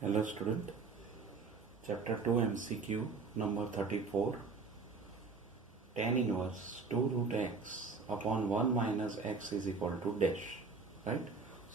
Hello student, chapter 2 MCQ number 34, tan inverse 2 root x upon 1 minus x is equal to dash, right?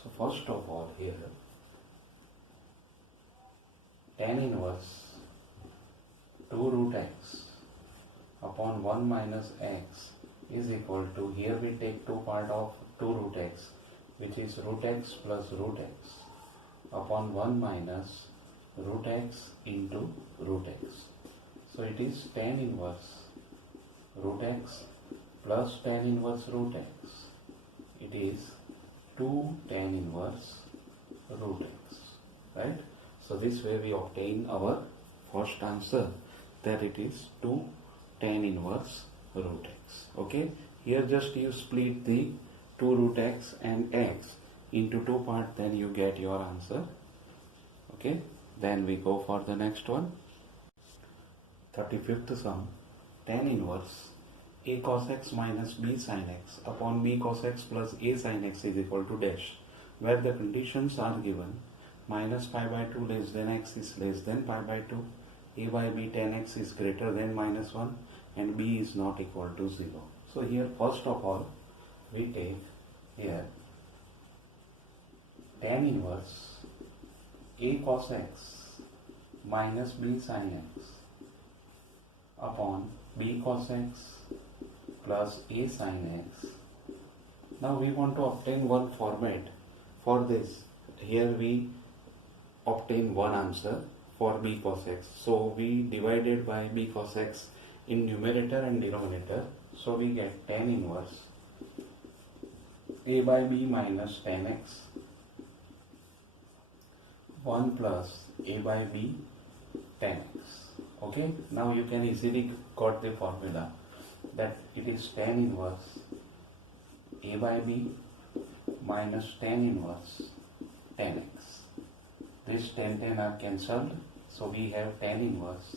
So first of all here, tan inverse 2 root x upon 1 minus x is equal to, here we take 2 part of 2 root x, which is root x plus root x upon 1 minus root x into root x. So it is tan inverse root x plus tan inverse root x. It is 2 tan inverse root x, right? So this way we obtain our first answer, that it is 2 tan inverse root x. Okay, here just you split the 2 root x and x into 2 parts, then you get your answer. Okay, then we go for the next one. 35th sum, tan inverse a cos x minus b sin x upon b cos x plus a sin x is equal to dash, where the conditions are given: minus pi by 2 less than x is less than pi by 2, a by b tan x is greater than minus 1, and b is not equal to 0. So here first of all we take here tan inverse a cos x minus b sin x upon b cos x plus a sin x. Now we want to obtain one format for this. Here we obtain one answer for b cos x. So we divided by b cos x in numerator and denominator. So we get tan inverse a by b minus tan x 1 plus a by b tan x. Okay, now you can easily got the formula that it is tan inverse a by b minus tan inverse tan x. This tan are cancelled, so we have tan inverse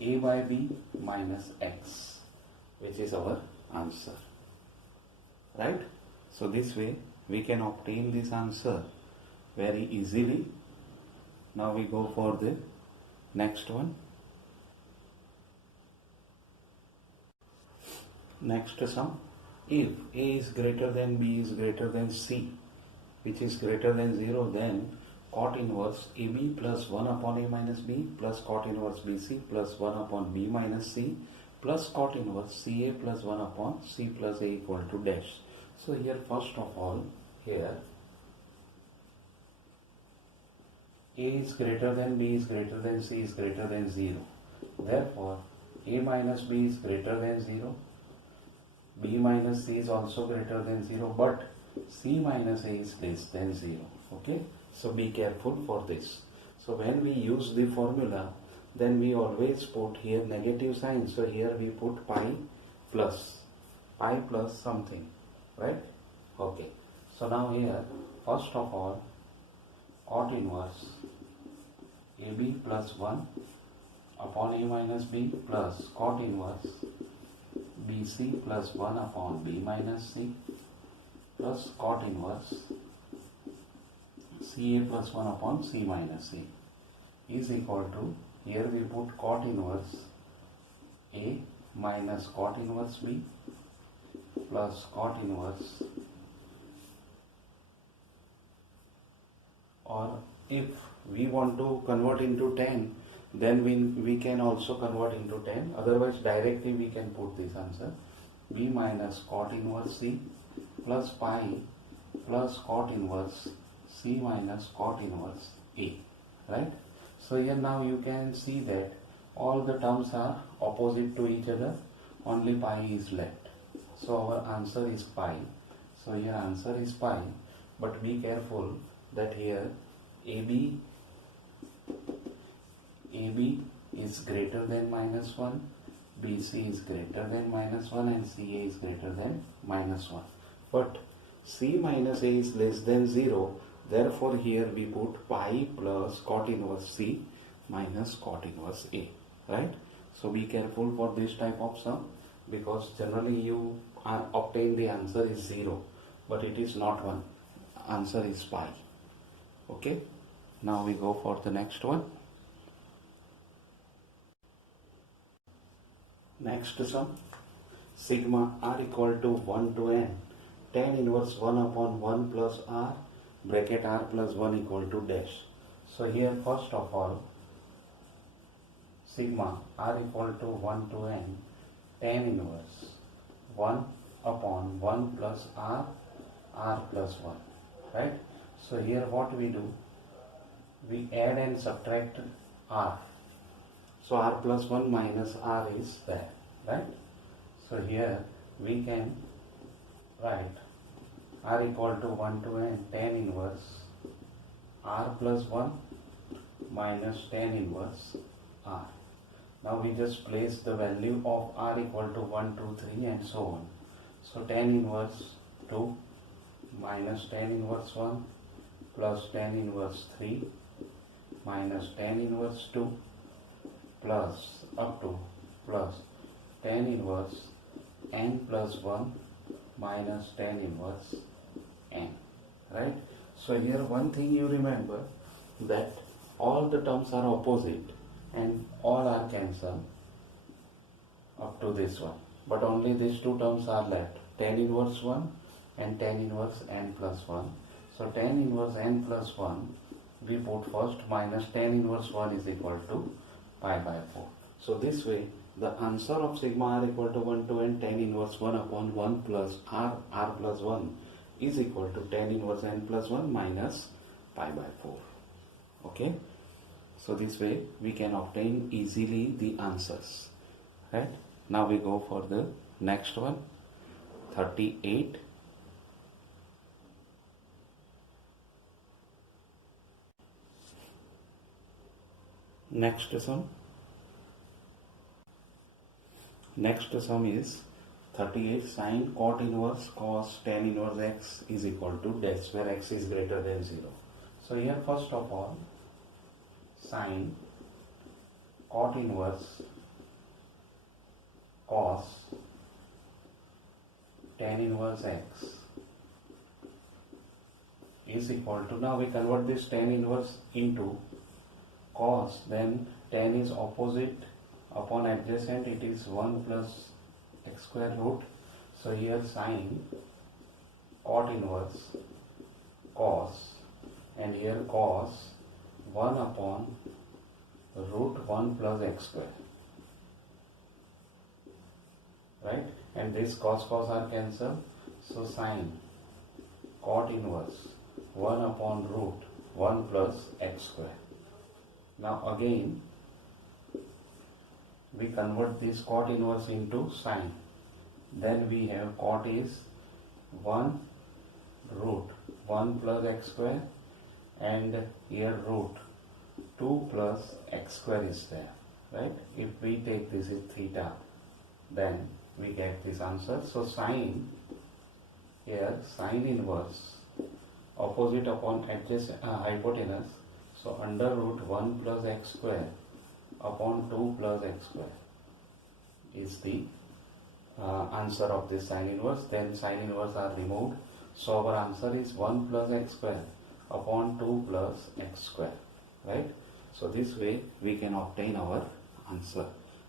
a by b minus x, which is our answer, right? So this way we can obtain this answer very easily. Now we go for the next one. Next sum, if a is greater than b is greater than c, which is greater than 0, then cot inverse ab plus 1 upon a minus b plus cot inverse bc plus 1 upon b minus c plus cot inverse ca plus 1 upon c plus a equal to dash. So here first of all, here a is greater than b is greater than c is greater than 0. Therefore, a minus b is greater than 0. B minus c is also greater than 0, but c minus a is less than 0. Okay, so be careful for this. So when we use the formula, then we always put here negative sign. So here we put pi plus something, right? Okay, so now here first of all, cot inverse ab plus 1 upon a minus b plus cot inverse bc plus 1 upon b minus c plus cot inverse ca plus 1 upon c minus c is equal to, here we put cot inverse a minus cot inverse b plus cot inverse, or if we want to convert into tan, then we can also convert into tan. Otherwise directly we can put this answer b minus cot inverse c plus pi plus cot inverse c minus cot inverse a, right? So here now you can see that all the terms are opposite to each other, only pi is left. So our answer is pi. So here answer is pi, but be careful that here AB is greater than minus 1, BC is greater than minus 1, and CA is greater than minus 1. But C minus A is less than 0, therefore here we put pi plus cot inverse C minus cot inverse A, right? So be careful for this type of sum, because generally you obtain the answer is 0, but it is not 1. Answer is pi. Okay. Now we go for the next one. Next sum, sigma r equal to 1 to n, tan inverse 1 upon 1 plus r, bracket r plus 1 equal to dash. So here first of all, sigma r equal to 1 to n, tan inverse 1 upon 1 plus r plus 1, right? So here what we do, we add and subtract r. So r plus 1 minus r is there, right? So here we can write r equal to 1 to n, tan inverse r plus 1 minus tan inverse r. Now we just place the value of r equal to 1, 2, 3 and so on. So tan inverse 2 minus tan inverse 1 plus tan inverse 3 minus tan inverse 2 plus up to plus tan inverse n plus 1 minus tan inverse n, right? So here one thing you remember, that all the terms are opposite and all are cancelled up to this one, but only these two terms are left, tan inverse 1 and tan inverse n plus 1. So tan inverse n plus 1 we put first, minus tan inverse 1 is equal to pi by 4. So this way the answer of sigma r equal to 1 to n, tan inverse 1 upon 1 plus r plus 1 is equal to tan inverse n plus 1 minus pi by 4. Okay, so this way we can obtain easily the answers, right? Now we go for the next one, 38. Next sum is 38, sin cot inverse cos tan inverse x is equal to dash, where x is greater than 0. So here first of all, sin cot inverse cos tan inverse x is equal to, now we convert this tan inverse into cos, then tan is opposite upon adjacent, it is 1 plus x square root. So here sin cot inverse cos, and here cos 1 upon root 1 plus x square, right? And this cos are cancelled. So sin cot inverse 1 upon root 1 plus x square. Now again we convert this cot inverse into sine. Then we have cot is 1 root 1 plus x square, and here root 2 plus x square is there, right? If we take this is theta, then we get this answer. So sine, here sine inverse opposite upon adjacent hypotenuse, so under root 1 plus x square upon 2 plus x square is the answer of this sine inverse. Then sine inverse are removed, so our answer is 1 plus x square upon 2 plus x square, right? So this way we can obtain our answer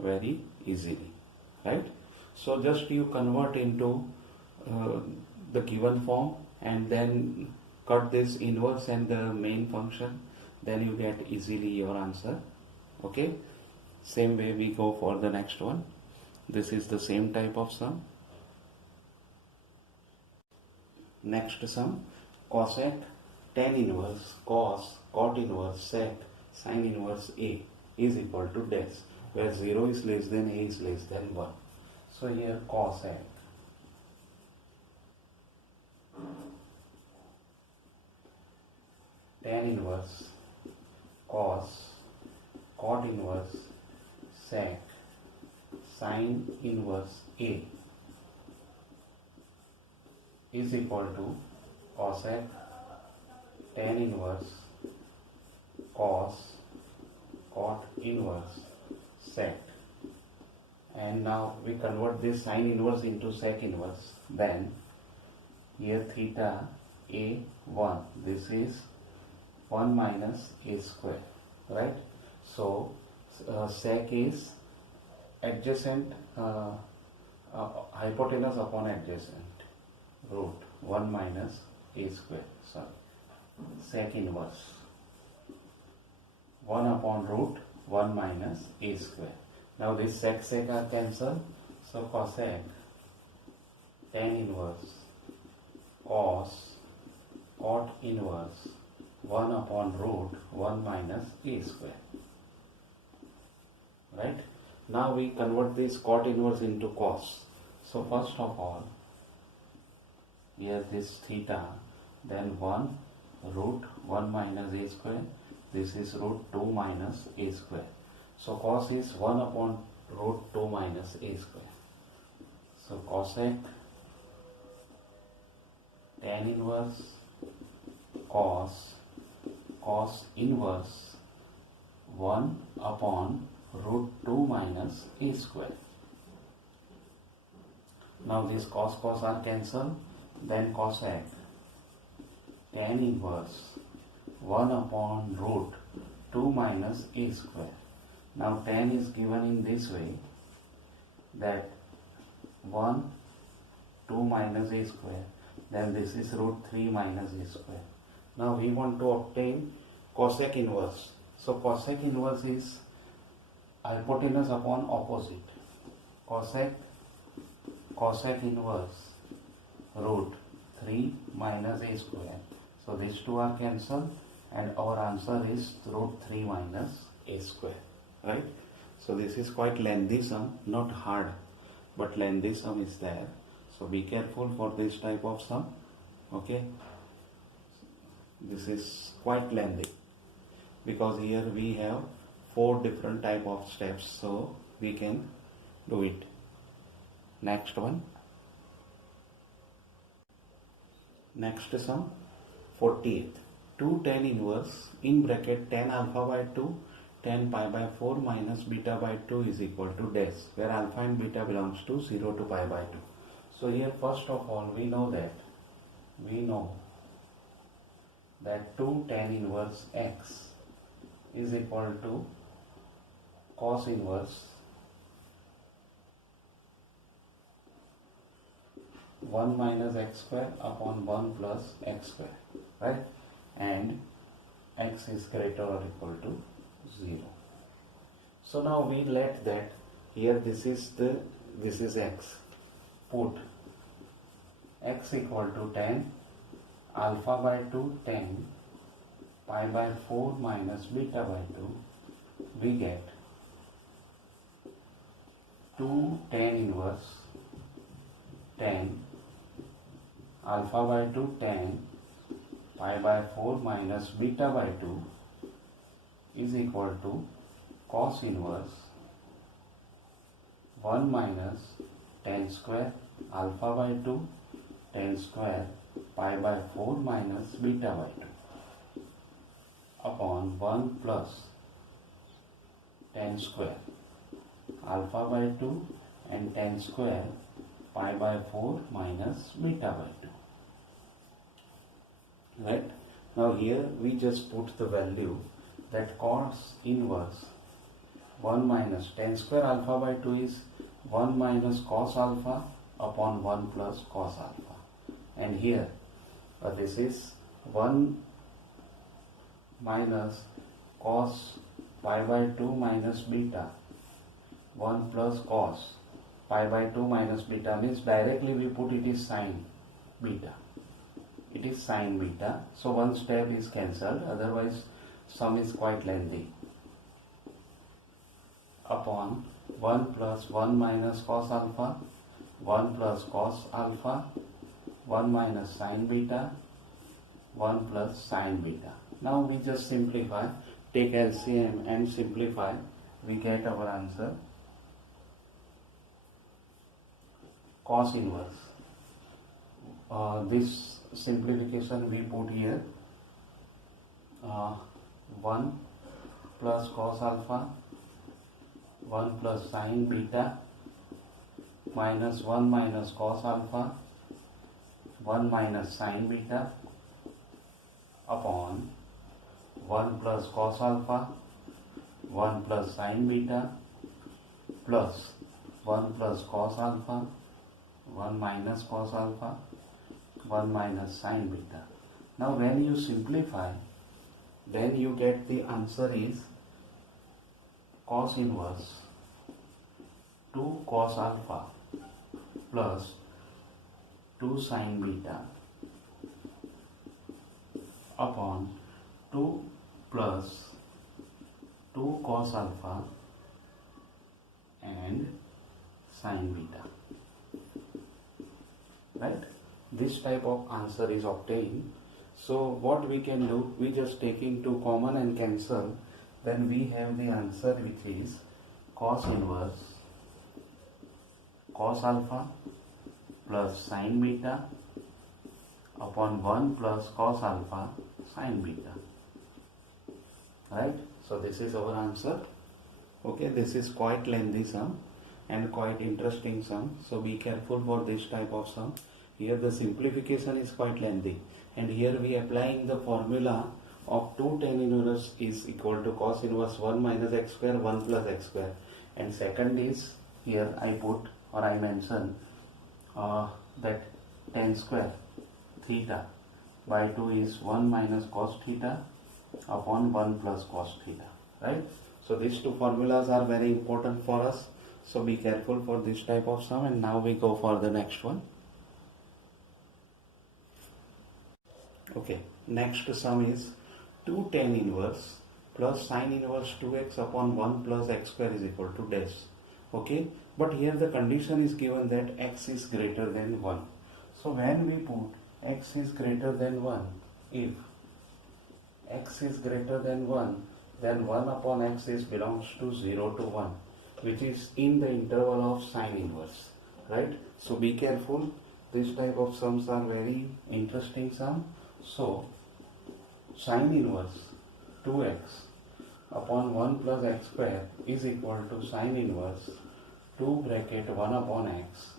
very easily, right? So just you convert into the given form and then cut this inverse and the main function, then you get easily your answer. Okay, same way we go for the next one. This is the same type of sum. Next sum, cosec tan inverse cos cot inverse sec sin inverse a is equal to dash, where 0 is less than a is less than 1. So here cosec tan inverse cos cot inverse sec sin inverse a is equal to cosec tan inverse cos cot inverse sec, and now we convert this sin inverse into sec inverse. Then here theta a1, this is 1 minus a square, right? So sec is adjacent, hypotenuse upon adjacent, root 1 minus a square, sorry, sec inverse 1 upon root 1 minus a square. Now this sec are cancelled, so cosec tan inverse cos cot inverse 1 upon root 1 minus a square, right? Now we convert this cot inverse into cos. So first of all, here this theta, then 1 root 1 minus a square, this is root 2 minus a square. So cos is 1 upon root 2 minus a square. So cosec tan inverse cos inverse 1 upon root 2 minus a square. Now these cos are cancelled, then cosec tan inverse 1 upon root 2 minus a square. Now tan is given in this way, that 1 2 minus a square, then this is root 3 minus a square. Now we want to obtain cosec inverse. So cosec inverse is hypotenuse upon opposite. Cosec inverse root 3 minus a square. So these two are cancelled and our answer is root 3 minus a square, right? So this is quite lengthy sum, not hard, but lengthy sum is there. So be careful for this type of sum, okay? This is quite lengthy because here we have 4 different type of steps, so we can do it. Next one. Next sum, 48th. 2 tan inverse in bracket tan alpha by 2 tan pi by 4 minus beta by 2 is equal to dash, where alpha and beta belongs to 0 to pi by 2. So here first of all we know that 2 tan inverse x is equal to cos inverse 1 minus x square upon 1 plus x square, right? And x is greater or equal to 0. So now we let that here this is x. Put x equal to tan alpha by 2 tan pi by 4 minus beta by 2. We get 2 tan inverse tan alpha by 2 tan pi by 4 minus beta by 2 is equal to cos inverse 1 minus tan square alpha by 2 tan square pi by 4 minus beta by 2 upon 1 plus tan square alpha by 2 and tan square pi by 4 minus beta by 2. Right? Now here we just put the value that cos inverse 1 minus tan square alpha by 2 is 1 minus cos alpha upon 1 plus cos alpha. And here this is 1 minus cos pi by 2 minus beta 1 plus cos pi by 2 minus beta means directly we put it is sine beta. It is sine beta. So one step is cancelled, otherwise sum is quite lengthy. Upon 1 plus 1 minus cos alpha, 1 plus cos alpha, 1 minus sine beta, 1 plus sine beta. Now we just simplify, take LCM and simplify, we get our answer cos inverse. This simplification we put here 1 plus cos alpha 1 plus sine beta minus 1 minus cos alpha 1 minus sine beta upon 1 plus cos alpha, 1 plus sin beta, plus 1 plus cos alpha, 1 minus cos alpha, 1 minus sin beta. Now when you simplify, then you get the answer is cos inverse 2 cos alpha plus 2 sin beta upon 2 plus 2 cos alpha and sin beta. Right? This type of answer is obtained. So what we can do, we just taking 2 common and cancel, then we have the answer which is cos inverse cos alpha plus sin beta upon 1 plus cos alpha sin beta. Right? So this is our answer. Okay, this is quite lengthy sum and quite interesting sum. So be careful for this type of sum. Here the simplification is quite lengthy, and here we applying the formula of 2 tan inverse is equal to cos inverse 1 minus x square 1 plus x square, and second is here I put or I mention that tan square theta by 2 is 1 minus cos theta upon 1 plus cos theta. Right? So these two formulas are very important for us. So be careful for this type of sum, and now we go for the next one. Okay, next sum is 2 tan inverse plus sin inverse 2x upon 1 plus x square is equal to dash. Okay, but here the condition is given that x is greater than 1. So when we put x is greater than 1, if x is greater than 1, then 1 upon x is belongs to 0 to 1, which is in the interval of sin inverse. Right? So be careful. This type of sums are very interesting sum. So sin inverse 2x upon 1 plus x square is equal to sin inverse 2 bracket 1 upon x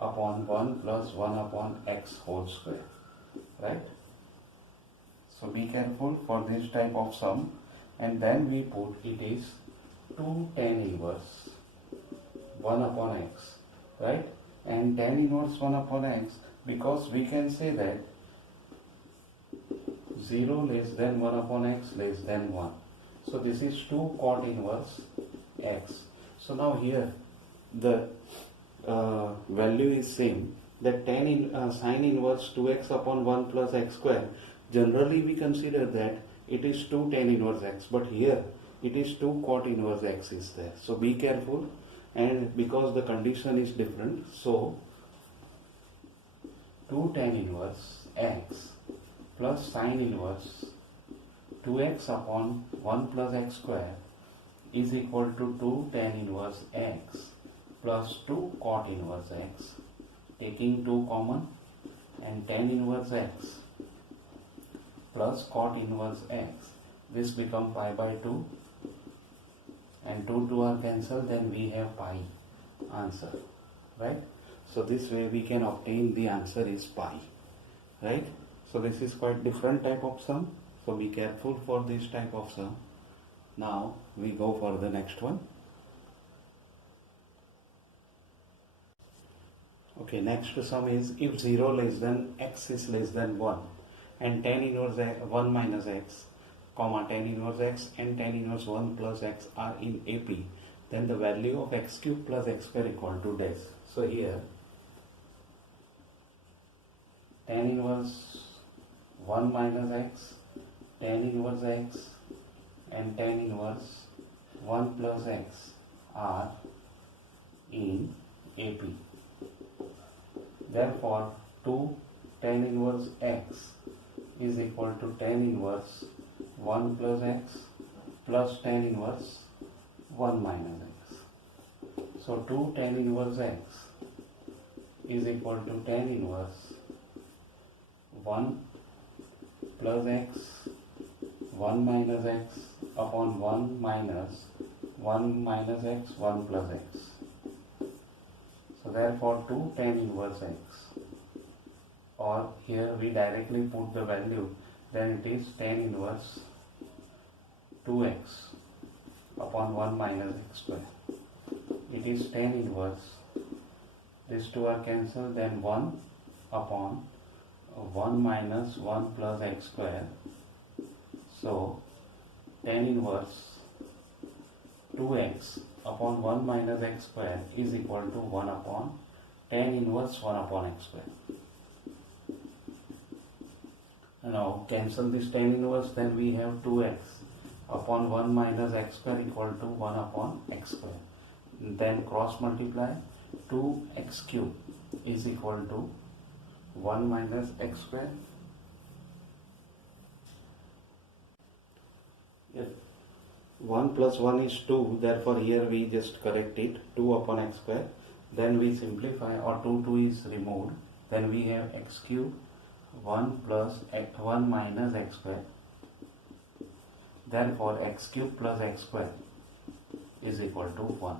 upon 1 plus 1 upon x whole square. Right? So be careful for this type of sum, and then we put it is 2 tan inverse 1 upon x. Right? And tan inverse 1 upon x, because we can say that 0 less than 1 upon x less than 1. So this is 2 cot inverse x. So now here the value is same, that sin inverse 2x upon 1 plus x square, generally we consider that it is 2 tan inverse x, but here it is 2 cot inverse x is there. So be careful, and because the condition is different, so 2 tan inverse x plus sin inverse 2x upon 1 plus x square is equal to 2 tan inverse x plus 2 cot inverse x, taking 2 common, and tan inverse x plus cot inverse x, this become pi by 2, and 2 are cancelled, then we have pi answer. Right? So this way we can obtain the answer is pi. Right? So this is quite different type of sum. So be careful for this type of sum. Now we go for the next one. Okay, next sum is if 0 less than x is less than 1 and tan inverse 1 minus x, comma tan inverse x and tan inverse 1 plus x are in AP, then the value of x cube plus x square equal to dash. So here tan inverse 1 minus x, tan inverse x and tan inverse 1 plus x are in AP. Therefore 2 tan inverse x is equal to tan inverse 1 plus x plus tan inverse 1 minus x. So 2 tan inverse x is equal to tan inverse 1 plus x 1 minus x upon 1 minus 1 minus x 1 plus x. So therefore 2 tan inverse x, or here we directly put the value, then it is tan inverse 2x upon 1 minus x square. It is tan inverse. These two are cancelled, then 1 upon 1 minus 1 plus x square. So tan inverse 2x upon 1 minus x square is equal to 1 upon tan inverse 1 upon x square. Now cancel this tan inverse, then we have 2x upon 1 minus x square equal to 1 upon x square. Then cross multiply, 2x cube is equal to 1 minus x square. If 1 plus 1 is 2, therefore here we just correct it, 2 upon x square. Then we simplify, or 2 is removed, then we have x cube 1 plus 1 minus x square. Therefore x cube plus x square is equal to 1.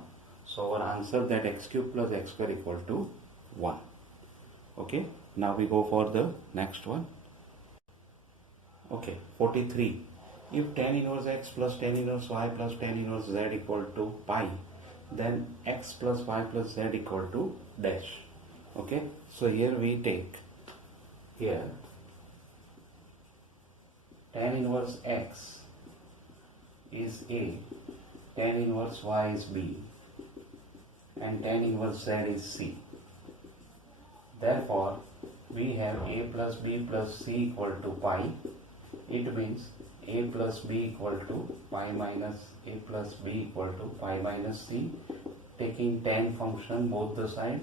So our answer, that x cube plus x square equal to 1. Okay, now we go for the next one. Okay, 43. If tan inverse x plus tan inverse y plus tan inverse z equal to pi, then x plus y plus z equal to dash. Okay, so here we take, here tan inverse x is A, tan inverse y is B, and tan inverse z is C. Therefore, we have A plus B plus C equal to pi. It means A plus B equal to pi minus A plus B equal to pi minus C. Taking tan function both the side,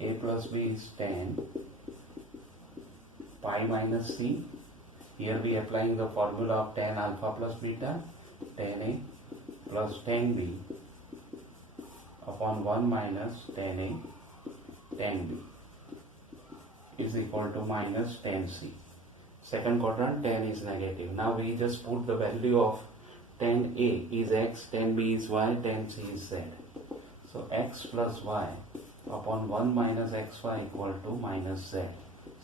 A plus B is tan pi minus C. Here we applying the formula of tan alpha plus beta, tan A plus tan B upon 1 minus tan A tan B is equal to minus tan C. Second quadrant, tan is negative. Now we just put the value of tan A is x, tan B is y, tan C is z. So x plus y upon 1 minus xy equal to minus z.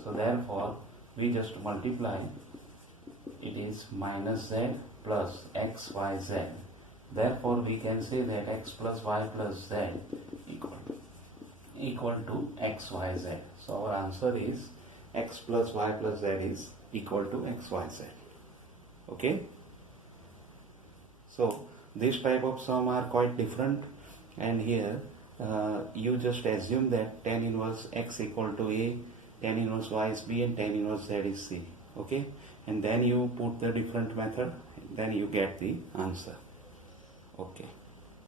So therefore we just multiply, it is minus z plus xyz. Therefore we can say that x plus y plus z equal to xyz. So our answer is x plus y plus z is equal to xyz. Okay, so this type of sum are quite different, and here you just assume that tan inverse x equal to A, tan inverse y is B, and tan inverse z is C. Okay, and then you put the different method, then you get the answer.